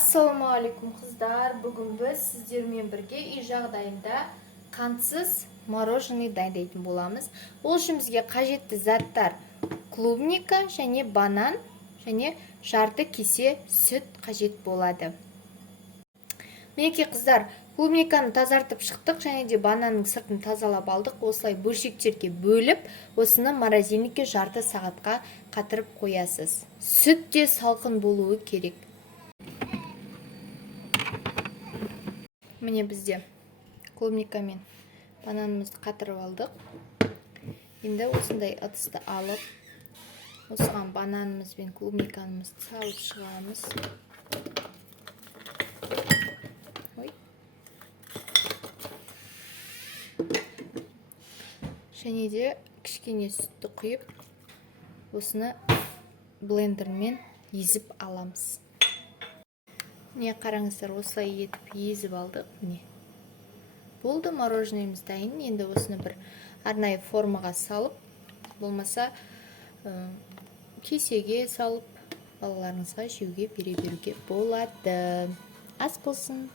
Ассалаумағалейкум қыздар. Бүгін біз сіздермен бірге үй жағдайында қантсыз мороженое дайындайтын боламыз. Ол үшін бізге қажетті заттар клубника және банан және жарты кесе сүт қажет болады. Мінекей қыздар, клубниканы тазартып шықтық және де бананның сыртын тазалап алдық. Осылай бөлшектерге бөліп, осыны морозильникке жарты сағатқа қатырып қоясыз. Сүт те салқын болуы керек. Міне бізде клубника мен бананымызды қатырып алдық. Енді осындай ыдысты алып, осыған бананымыз бен клубникамызды салып шығамыз. Және де кішкене сүтті құйып, осыны блендермен езіп аламыз. Міне қараңыздар, осылай етіп езіп алдық. Міне болды, мороженеміз дайын. Енді осыны бір арнайы формаға салып, болмаса кесеге салып, балаларыңызға жеуге бере беруге болады. Ас болсын.